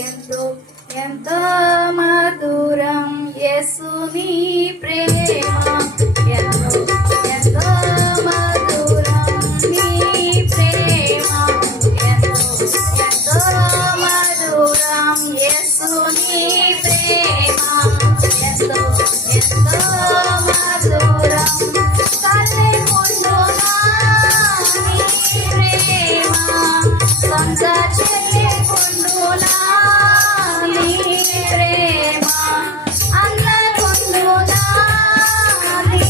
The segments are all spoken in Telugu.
ఎంతో ఎంతో మధురం యేసుని ప్రేమ, ఎంతో ఎంతో మధురం నీ ప్రేమ, ఎంతో ఎంతో మధురం యేసుని ప్రేమ, ఎంతో ఎంతో మధురం కలెముండునా నీ ప్రేమ, సొంత చెల్లెముండునా నీ ప్రేమ, అన్నకుండునా నీ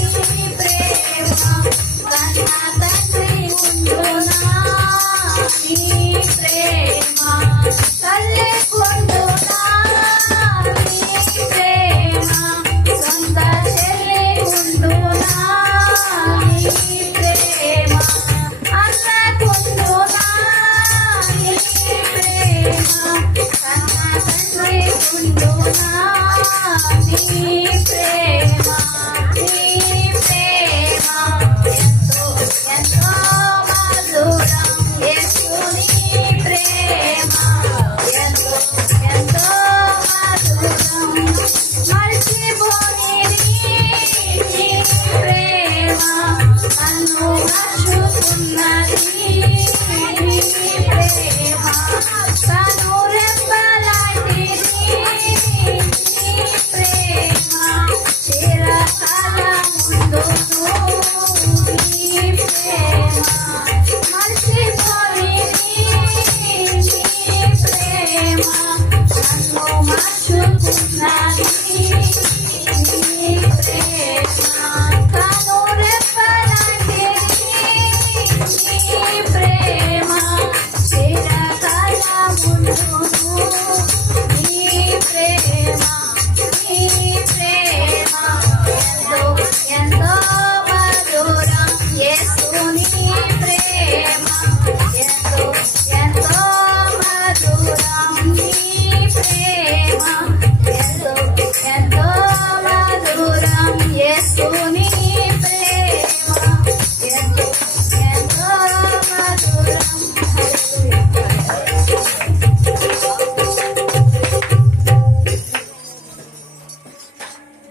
ప్రేమ, కన్న తండ్రి ఉండునా నీ ప్రేమ, కలెముండునా నీ ప్రేమ, సొంత చెల్లెముండునా నీ ప్రేమ, అన్నకుండునా నీ ప్రేమ, కన్న తండ్రి ఉండునా నీ ప్రేమ, నీ ప్రేమ ఎంతో ఎంతో మధురం యేసుని ప్రేమ, ఎంతో ఎంతో మధురం మర్చిపోలేని నీ ప్రేమ, నన్ను రక్షకున్నది నీ ప్రేమ, తను రెప్పలాంటిది నీ ప్రేమ, చిరకాలముందును నీ ప్రేమ, మర్చిపోలేని నీ ప్రేమ, నన్ను మార్చుకున్నది